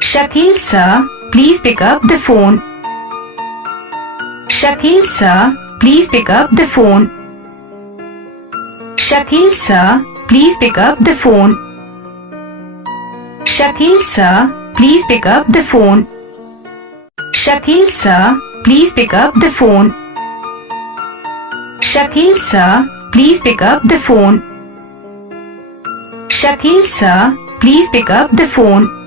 Shakeel Sir, please pick up the phone. Shakeel Sir, please pick up the phone. Shakeel Sir, please pick up the phone. Shakeel Sir, please pick up the phone. Shakeel Sir, please pick up the phone. Shakeel Sir, please pick up the phone. Shakeel Sir, please pick up the phone.